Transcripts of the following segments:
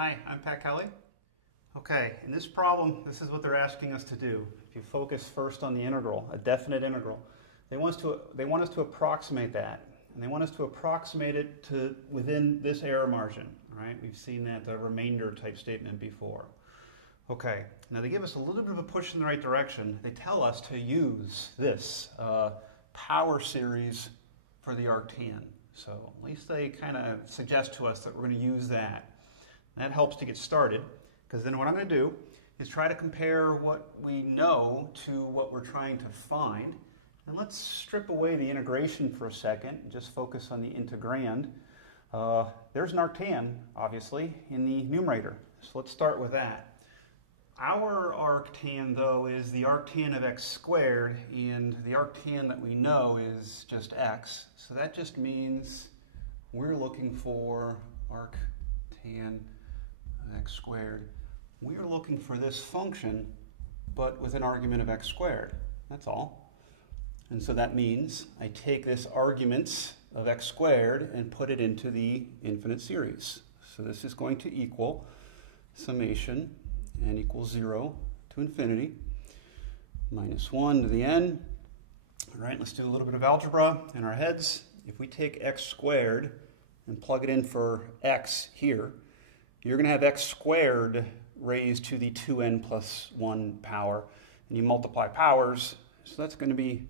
Hi, I'm Pat Kelly. Okay, in this problem, this is what they're asking us to do. If you focus first on the integral, a definite integral, they want us to approximate that. And they want us to approximate it to within this error margin, right? We've seen that remainder type statement before. Okay, now they give us a little bit of a push in the right direction. They tell us to use this power series for the arctan. So at least they kind of suggest to us that we're going to use that. That helps to get started, because then what I'm going to do is try to compare what we know to what we're trying to find. And let's strip away the integration for a second and just focus on the integrand. There's an arctan, obviously, in the numerator. So let's start with that. Our arctan, though, is the arctan of x squared, and the arctan that we know is just x. So that just means we're looking for arctan x squared. We are looking for this function, but with an argument of x squared. That's all. And so that means I take this argument of x squared and put it into the infinite series. So this is going to equal summation n equals 0 to infinity, minus 1 to the n. All right, let's do a little bit of algebra in our heads. If we take x squared and plug it in for x here, you're going to have x squared raised to the 2n plus 1 power. And you multiply powers, so that's going to be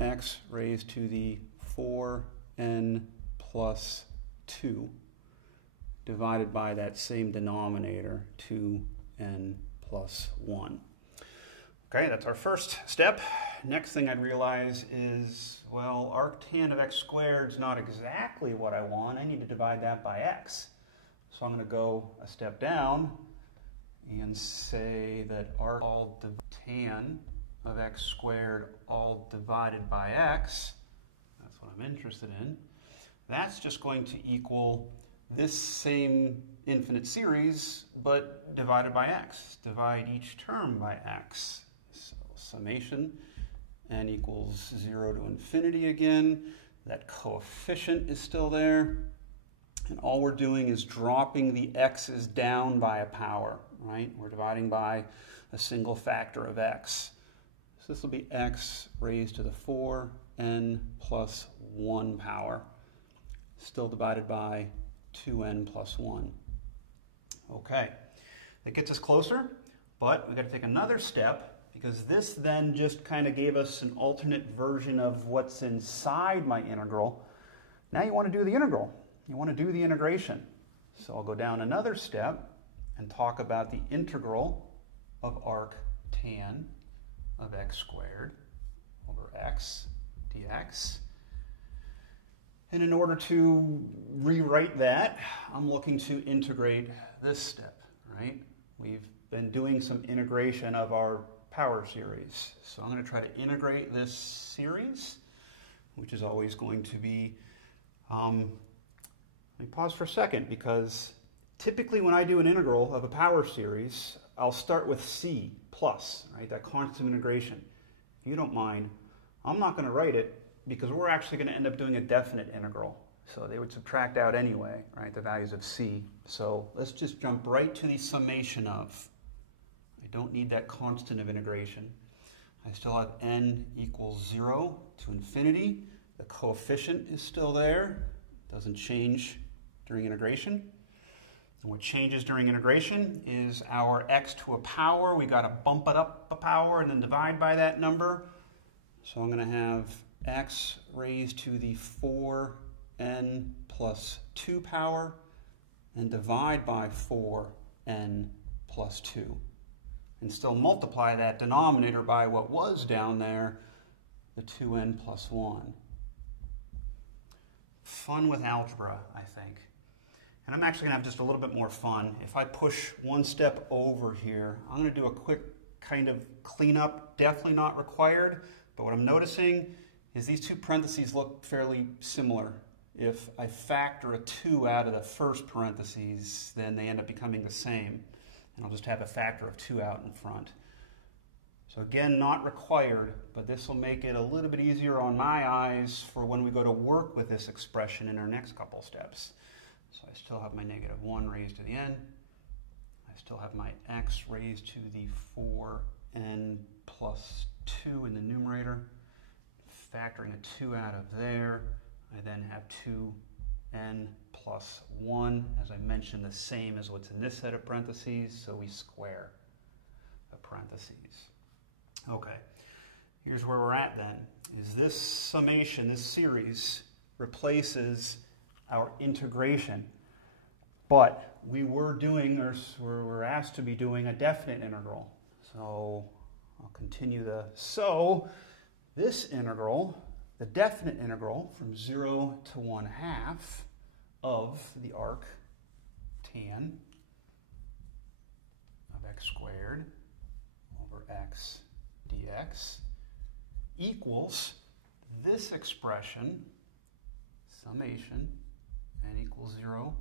x raised to the 4n plus 2 divided by that same denominator, 2n plus 1. Okay, that's our first step. Next thing I'd realize is, well, arctan of x squared is not exactly what I want. I need to divide that by x. So I'm going to go a step down and say that tan of x squared all divided by x, that's what I'm interested in, that's just going to equal this same infinite series, but divided by x. Divide each term by x. So summation n equals 0 to infinity again. That coefficient is still there. And all we're doing is dropping the x's down by a power, right? We're dividing by a single factor of x. So this will be x raised to the 4n plus 1 power, still divided by 2n plus 1. Okay, that gets us closer, but we've got to take another step, because this then just kind of gave us an alternate version of what's inside my integral. Now you want to do the integral. You want to do the integration. So I'll go down another step and talk about the integral of arctan of x squared over x dx. And in order to rewrite that, I'm looking to integrate this step, right? We've been doing some integration of our power series. So I'm going to try to integrate this series, which is always going to be, let me pause for a second, because typically when I do an integral of a power series, I'll start with c plus, right? That constant integration. If you don't mind, I'm not going to write it, because we're actually going to end up doing a definite integral. So they would subtract out anyway, right, the values of c. So let's just jump right to the summation of. I don't need that constant of integration. I still have n equals 0 to infinity. The coefficient is still there. Doesn't change during integration. And what changes during integration is our x to a power. We got to bump it up a power and then divide by that number. So I'm going to have x raised to the 4n plus 2 power and divide by 4n plus 2. And still multiply that denominator by what was down there, the 2n plus 1. Fun with algebra, I think. And I'm actually going to have just a little bit more fun. If I push one step over here, I'm going to do a quick kind of cleanup, definitely not required, but what I'm noticing is these two parentheses look fairly similar. If I factor a 2 out of the first parentheses, then they end up becoming the same. And I'll just have a factor of 2 out in front. So again, not required, but this will make it a little bit easier on my eyes for when we go to work with this expression in our next couple steps. So I still have my negative 1 raised to the n I still have my x raised to the 4n plus 2 in the numerator. Factoring a 2 out of there, I then have 2n plus 1, as I mentioned, the same as what's in this set of parentheses, so we square the parentheses. Okay, here's where we're at then. Is this summation, this series, replaces our integration. But we were doing, or we're asked to be doing, a definite integral. So I'll continue the, so this integral, the definite integral from 0 to 1/2 of the arc tan of x squared over x dx equals this expression, summation, n equals 0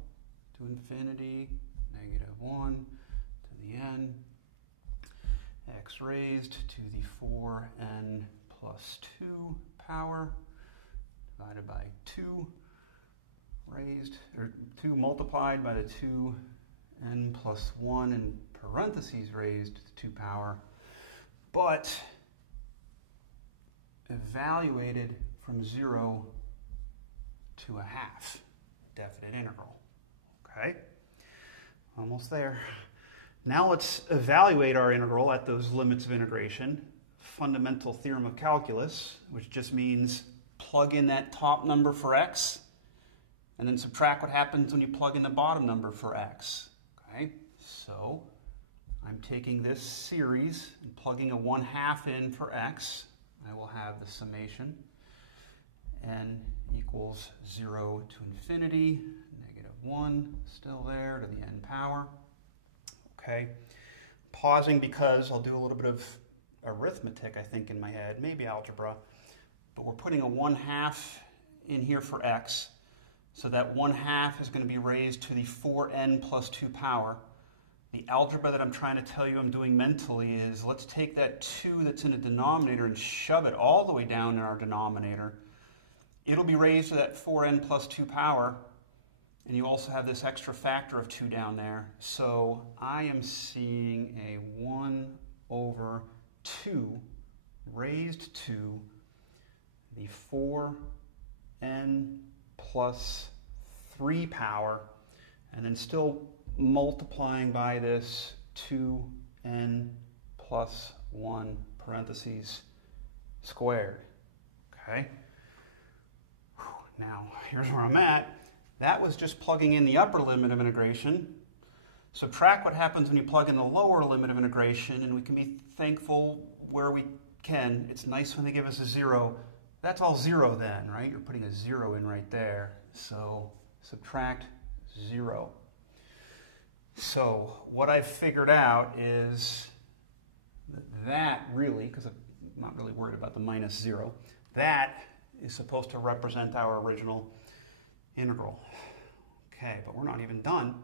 to infinity, -1 to the n, x raised to the 4n plus 2 power divided by 2 raised, or 2 multiplied by the 2n plus 1 in parentheses raised to 2 power, but evaluated from 0 to 1/2, definite integral. Okay, almost there. Now let's evaluate our integral at those limits of integration. Fundamental theorem of calculus, which just means plug in that top number for x, and then subtract what happens when you plug in the bottom number for x. Okay, so I'm taking this series and plugging a 1/2 in for x. I will have the summation n equals 0 to infinity, -1 still there to the n power. Okay, pausing because I'll do a little bit of arithmetic, I think, in my head, maybe algebra, but we're putting a 1/2 in here for x, so that 1/2 is going to be raised to the 4n plus 2 power. The algebra that I'm trying to tell you I'm doing mentally is, let's take that 2 that's in the denominator and shove it all the way down in our denominator. It'll be raised to that 4n plus 2 power, and you also have this extra factor of 2 down there. So I am seeing a 1/2 raised to the 4n plus 3 power, and then still multiplying by this 2n plus 1 parentheses squared. Okay? Now, here's where I'm at. That was just plugging in the upper limit of integration. Subtract what happens when you plug in the lower limit of integration, and we can be thankful where we can. It's nice when they give us a 0. That's all 0 then, right? You're putting a 0 in right there. So subtract 0. So what I've figured out is that really, because I'm not really worried about the -0, that is supposed to represent our original integral. Okay, but we're not even done,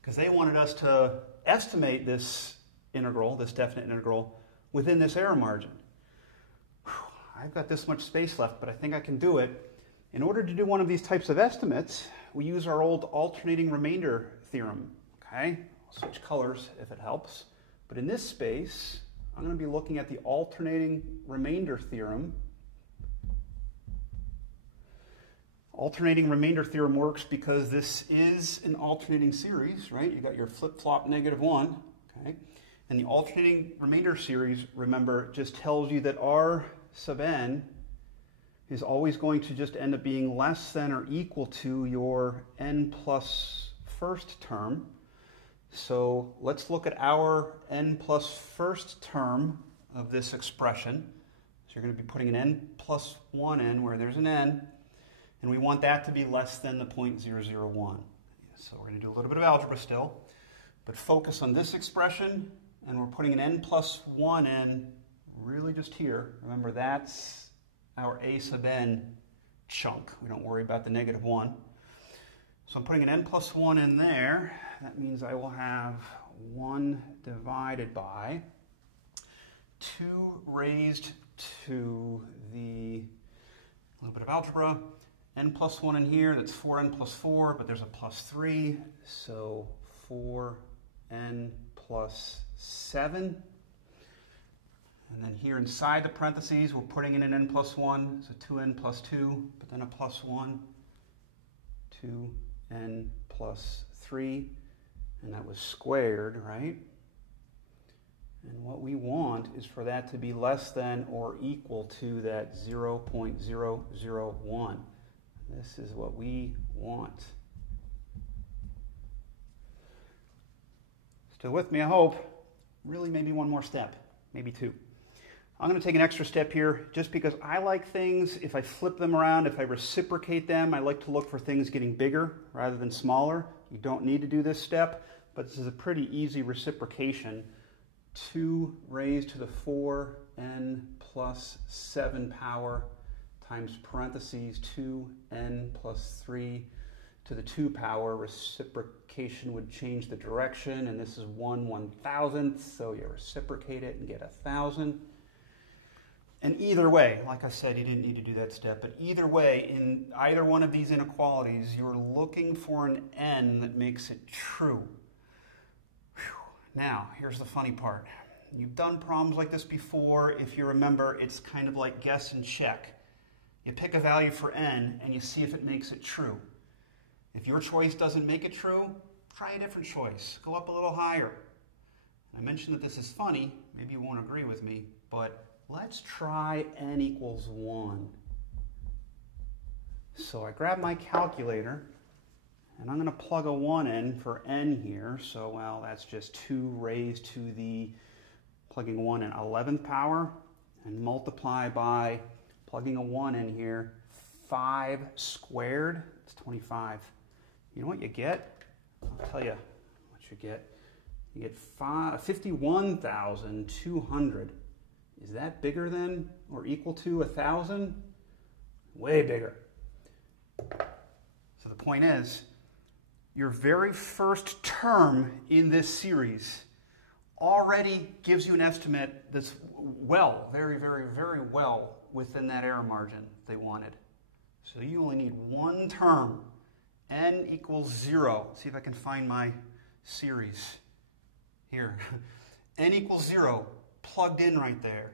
because they wanted us to estimate this integral, this definite integral, within this error margin. I've got this much space left, but I think I can do it. In order to do one of these types of estimates, we use our old alternating remainder theorem. Okay, I'll switch colors if it helps. But in this space, I'm going to be looking at the alternating remainder theorem. Alternating remainder theorem works because this is an alternating series, right? You got your flip-flop -1, okay? And the alternating remainder series, remember, just tells you that R sub n is always going to just end up being less than or equal to your n plus first term. So let's look at our n plus first term of this expression. So you're going to be putting an n plus 1 in where there's an n, and we want that to be less than the 0.001. So we're going to do a little bit of algebra still, but focus on this expression, and we're putting an n plus 1 in really just here. Remember, that's our a sub n chunk. We don't worry about the -1. So I'm putting an n plus 1 in there. That means I will have 1 divided by 2 raised to the, a little bit of algebra, n plus 1 in here, that's 4n plus 4, but there's a plus 3, so 4n 2n plus 7. And then here inside the parentheses, we're putting in an n plus 1, so 2n plus 2, but then a plus 1, 2n plus 3, and that was squared, right? And what we want is for that to be less than or equal to that 0.001. This is what we want. Still with me, I hope. Really, maybe one more step, maybe two. I'm going to take an extra step here just because I like things, if I flip them around, if I reciprocate them, I like to look for things getting bigger rather than smaller. You don't need to do this step, but this is a pretty easy reciprocation. 2 raised to the 4n plus 7 power times parentheses 2n plus 3 to the 2 power. Reciprocation would change the direction, and this is 1/1000th, so you reciprocate it and get 1,000. And either way, like I said, you didn't need to do that step, but either way, in either one of these inequalities, you're looking for an n that makes it true. Whew. Now, here's the funny part. You've done problems like this before. If you remember, it's kind of like guess and check. You pick a value for n, and you see if it makes it true. If your choice doesn't make it true, try a different choice. Go up a little higher. I mentioned that this is funny. Maybe you won't agree with me, but let's try n equals 1. So I grab my calculator, and I'm going to plug a 1 in for n here. So, well, that's just 2 raised to the, plugging 1 in 11th power, and multiply by, plugging a 1 in here, 5 squared. It's 25. You know what you get? I'll tell you what you get. You get 51,200. Is that bigger than or equal to 1,000? Way bigger. So the point is, your very first term in this series already gives you an estimate that's well, very, very, very well within that error margin they wanted. So you only need one term, n equals 0. Let's see if I can find my series here. n equals 0. Plugged in right there,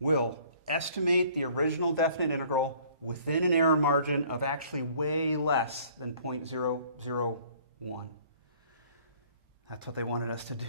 will estimate the original definite integral within an error margin of actually way less than 0.001. That's what they wanted us to do.